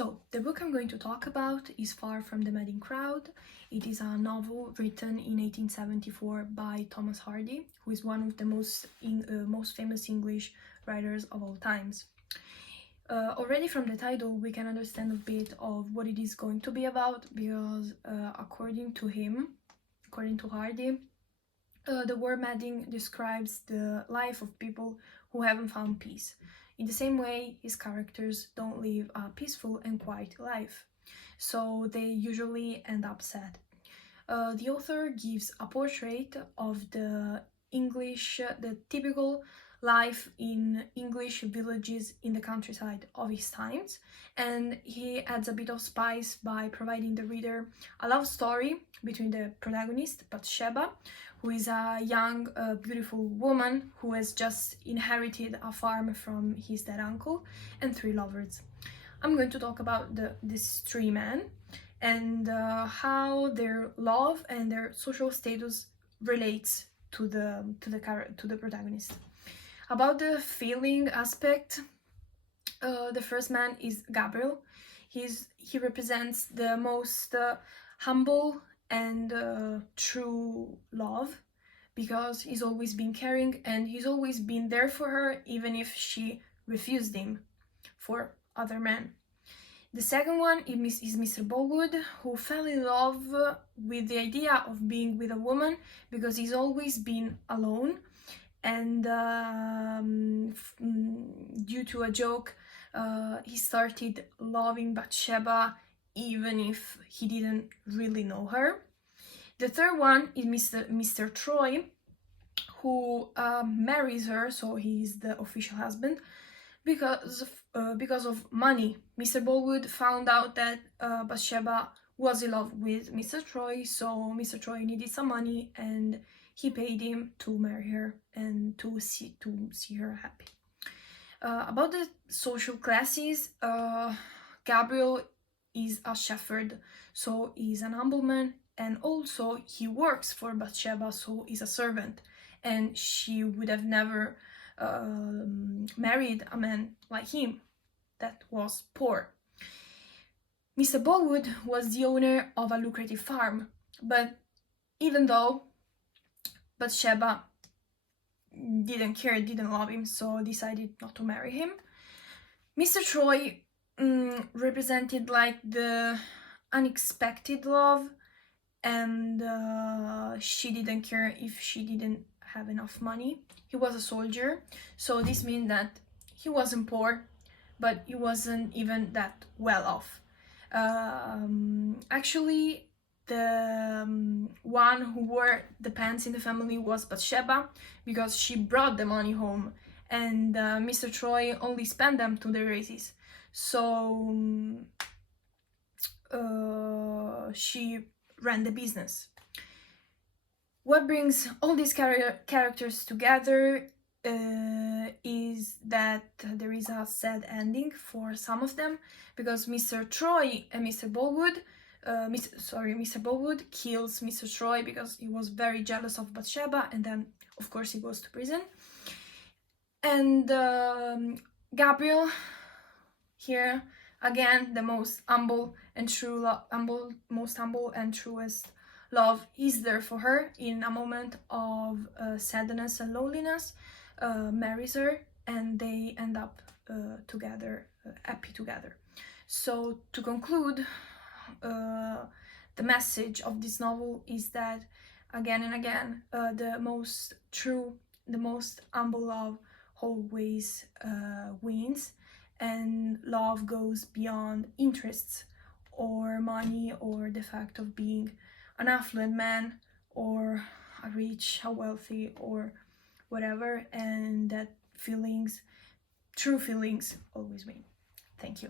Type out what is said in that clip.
So, the book I'm going to talk about is Far from the Madding Crowd. It is a novel written in 1874 by Thomas Hardy, who is one of the most famous English writers of all times. Already from the title, we can understand a bit of what it is going to be about, because according to Hardy, the word Madding describes the life of people who haven't found peace. In the same way, his characters don't live a peaceful and quiet life, so they usually end up sad. The author gives a portrait of the typical life in English villages in the countryside of his times, and he adds a bit of spice by providing the reader a love story between the protagonist, Bathsheba, who is a young, beautiful woman who has just inherited a farm from his dead uncle, and three lovers. I'm going to talk about these three men and how their love and their social status relates to the protagonist. About the feeling aspect, the first man is Gabriel. He represents the most humble and true love, because he's always been caring and he's always been there for her, even if she refused him for other men. The second one is Mr. Bolwood, who fell in love with the idea of being with a woman because he's always been alone, and due to a joke, he started loving Bathsheba even if he didn't really know her. The third one is Mr. Troy, who marries her, so he's the official husband, because of money. Mr. Bolwood found out that Bathsheba was in love with Mr. Troy, so Mr. Troy needed some money and he paid him to marry her and to see her happy. About the social classes, Gabriel is a shepherd, so he's an humble man, and also he works for Bathsheba, so he's a servant, and she would have never married a man like him that was poor. Mr. Bolwood was the owner of a lucrative farm, but even though Bathsheba didn't care, didn't love him, so decided not to marry him, Mr. Troy represented like the unexpected love, and she didn't care if she didn't have enough money. He was a soldier, so this means that he wasn't poor, but he wasn't even that well off. Actually, the one who wore the pants in the family was Bathsheba, because she brought the money home, and Mr. Troy only spent them to the races. So she ran the business. What brings all these characters together is that there is a sad ending for some of them, because Mr. Troy and Mr. Bolwood, Mr. Bolwood kills Mr. Troy because he was very jealous of Bathsheba, and then of course he goes to prison. And Gabriel, here again, the most humble and truest love, is there for her in a moment of sadness and loneliness, marries her, and they end up together, happy together. So to conclude, the message of this novel is that again and again, the most true, the most humble love always wins, and love goes beyond interests or money or the fact of being an affluent man or a rich, a wealthy, or whatever, and that true feelings always win. Thank you.